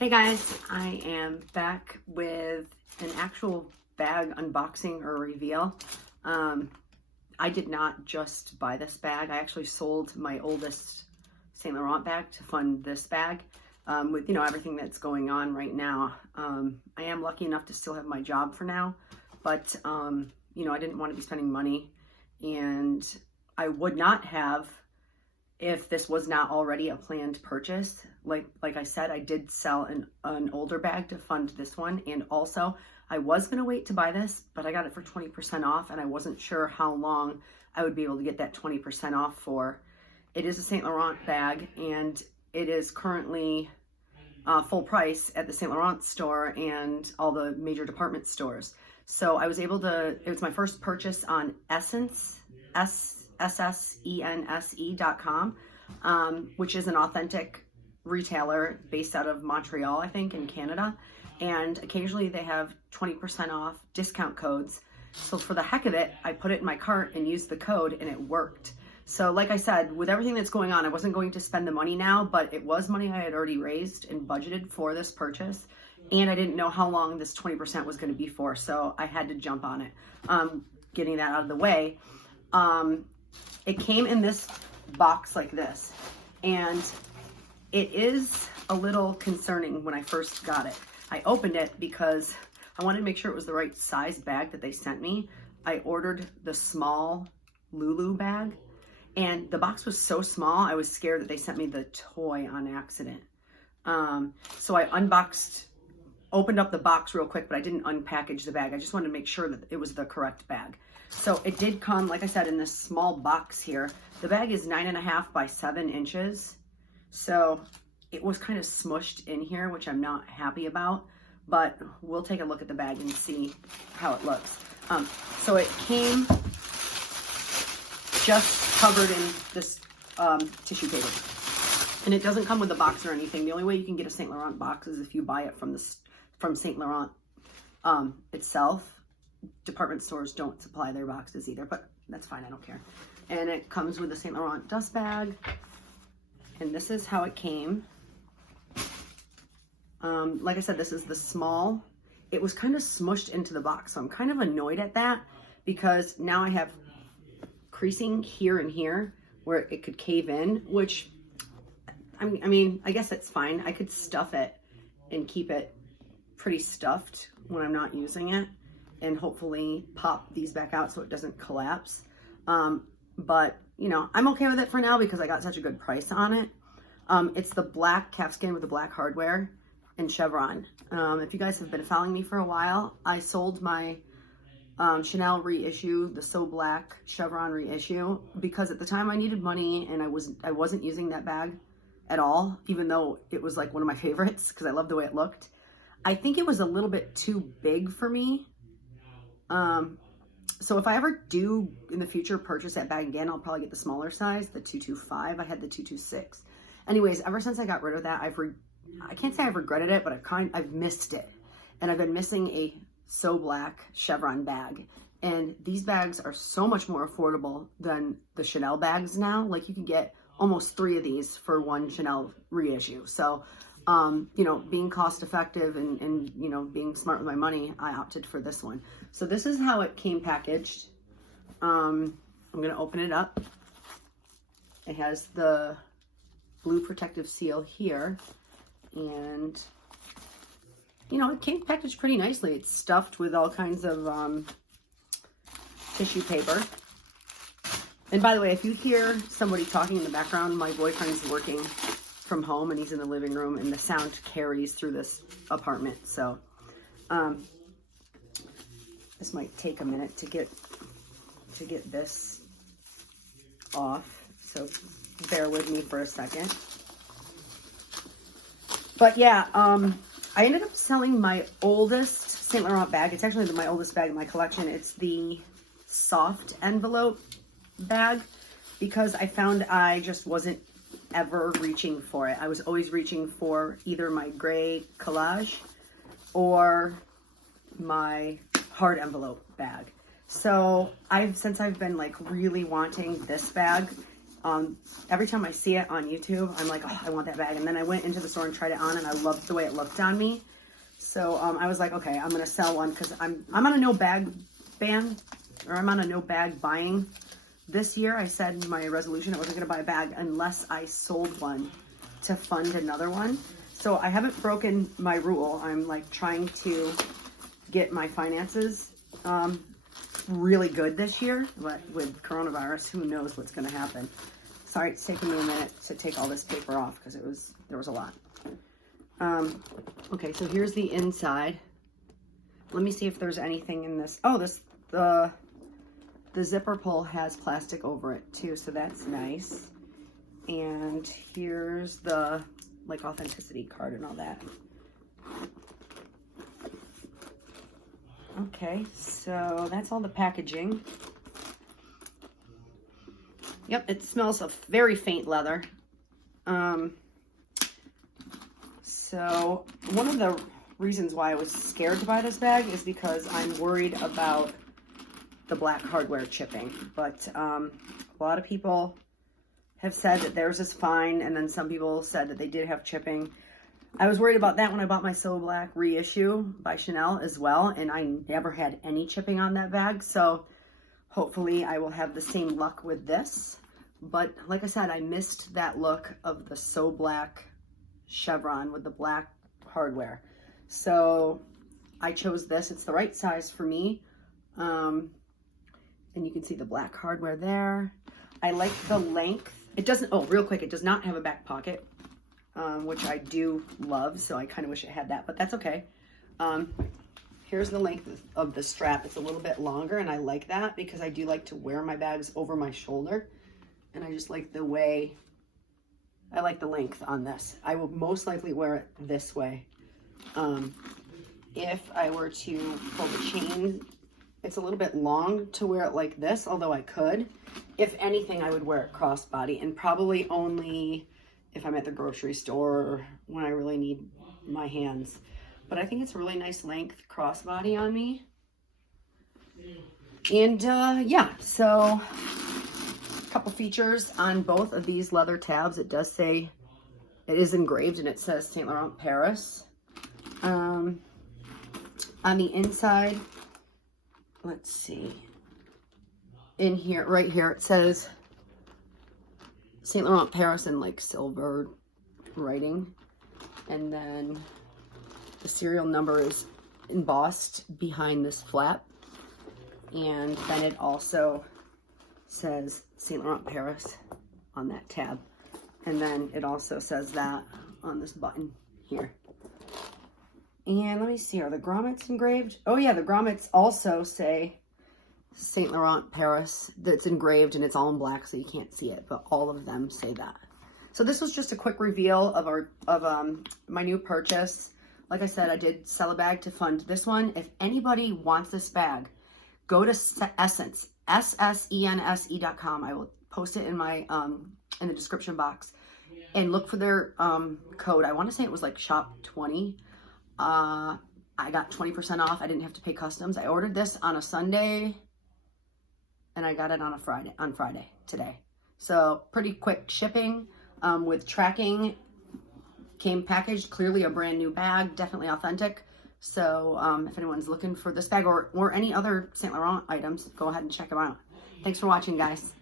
Hey guys, I am back with an actual bag unboxing or reveal. I did not just buy this bag. I actually sold my oldest Saint Laurent bag to fund this bag. With everything that's going on right now. I am lucky enough to still have my job for now, but I didn't want to be spending money, and I would not have if this was not already a planned purchase. Like I said, I did sell an older bag to fund this one, and also I was going to wait to buy this, but I got it for 20% off, and I wasn't sure how long I would be able to get that 20% off for. It is a Saint Laurent bag, and it is currently full price at the Saint Laurent store and all the major department stores. So I was able to, it was my first purchase on Essence, SSENSE.com, which is an authentic retailer based out of Montreal, I think, in Canada. And occasionally they have 20% off discount codes. So for the heck of it, I put it in my cart and used the code, and it worked. So like I said, with everything that's going on, I wasn't going to spend the money now, but it was money I had already raised and budgeted for this purchase. And I didn't know how long this 20% was going to be for, so I had to jump on it. Getting that out of the way, it came in this box like this, and it is a little concerning when I first got it. I opened it because I wanted to make sure it was the right size bag that they sent me. I ordered the small Loulou bag, and the box was so small, I was scared that they sent me the toy on accident. So I opened up the box real quick, but I didn't unpackage the bag. I just wanted to make sure that it was the correct bag. So it did come, like I said, in this small box here. The bag is 9.5 by 7 inches. So it was kind of smushed in here, which I'm not happy about, but we'll take a look at the bag and see how it looks. So it came just covered in this tissue paper, and it doesn't come with a box or anything. The only way you can get a Saint Laurent box is if you buy it from Saint Laurent itself. Department stores don't supply their boxes either, but that's fine, I don't care. And it comes with a Saint Laurent dust bag, and this is how it came. Like I said, this is the small. It was kind of smushed into the box, so I'm kind of annoyed at that, because now I have creasing here and here where it could cave in, which I mean, I guess it's fine. I could stuff it and keep it pretty stuffed when I'm not using it, and hopefully pop these back out so it doesn't collapse. But I'm okay with it for now because I got such a good price on it. It's the black calfskin with the black hardware and chevron. If you guys have been following me for a while, I sold my Chanel reissue, the So Black chevron reissue, because at the time I needed money, and I wasn't using that bag at all, even though it was like one of my favorites because I loved the way it looked. I think it was a little bit too big for me. So if I ever do in the future purchase that bag again, I'll probably get the smaller size, the 225. I had the 226. Anyways, ever since I got rid of that, I can't say I've regretted it, but I've missed it. And I've been missing a So Black chevron bag. And these bags are so much more affordable than the Chanel bags now. Like, you can get almost 3 of these for one Chanel reissue. So, being cost effective and being smart with my money, I opted for this one. So this is how it came packaged. I'm going to open it up. It has the blue protective seal here, and it came packaged pretty nicely. It's stuffed with all kinds of tissue paper. And by the way, if you hear somebody talking in the background, my boyfriend's working from home and he's in the living room, and the sound carries through this apartment. So this might take a minute to get this off, so bear with me for a second. But yeah, I ended up selling my oldest Saint Laurent bag. It's actually my oldest bag in my collection. It's the soft envelope bag, because I found I just wasn't ever reaching for it. I was always reaching for either my gray collage or my hard envelope bag. So since I've been like really wanting this bag, Every time I see it on YouTube, I'm like, oh, I want that bag. And then I went into the store and tried it on, and I loved the way it looked on me. So I was like, okay, I'm gonna sell one because I'm on a no bag ban, or I'm on a no bag buying. This year, I said in my resolution I wasn't gonna buy a bag unless I sold one to fund another one. So I haven't broken my rule. I'm like trying to get my finances really good this year, but with coronavirus, who knows what's going to happen. Sorry, it's taking me a minute to take all this paper off because there was a lot. Okay, so here's the inside. Let me see if there's anything in this. Oh, the zipper pull has plastic over it too, so that's nice. And here's the like authenticity card and all that. Okay, so that's all the packaging. Yep, it smells of very faint leather. So one of the reasons why I was scared to buy this bag is because I'm worried about the black hardware chipping. But a lot of people have said that theirs is fine, and then some people said that they did have chipping. I was worried about that when I bought my So Black reissue by Chanel as well, and I never had any chipping on that bag, so hopefully I will have the same luck with this. But like I said, I missed that look of the So Black chevron with the black hardware. So I chose this. It's the right size for me. And you can see the black hardware there. I like the length. It doesn't, oh, real quick, it does not have a back pocket. Which I do love, so I kind of wish it had that, but that's okay. Here's the length of the strap. It's a little bit longer, and I like that because I do like to wear my bags over my shoulder, and I just like the way, I like the length on this. I will most likely wear it this way. If I were to pull the chain, it's a little bit long to wear it like this, although I could. If anything, I would wear it crossbody, and probably only if I'm at the grocery store or when I really need my hands. But I think it's a really nice length crossbody on me. And yeah, so a couple features on both of these leather tabs. It does say, it is engraved and it says Saint Laurent Paris. On the inside, let's see, in here, right here, it says Saint Laurent Paris in like silver writing, and then the serial number is embossed behind this flap, and then it also says Saint Laurent Paris on that tab, and then it also says that on this button here. And let me see, are the grommets engraved? Oh yeah, the grommets also say Saint Laurent Paris. That's engraved, and it's all in black, so you can't see it, but all of them say that. So this was just a quick reveal of my new purchase. Like I said, I did sell a bag to fund this one. If anybody wants this bag, go to Essence, SSENSE.com. I will post it in my in the description box, and look for their code. I want to say it was like shop 20. I got 20% off. I didn't have to pay customs. I ordered this on a Sunday, and I got it on Friday today. So pretty quick shipping with tracking. Came packaged, clearly a brand new bag, definitely authentic. So if anyone's looking for this bag or any other Saint Laurent items, go ahead and check them out. Thanks for watching, guys.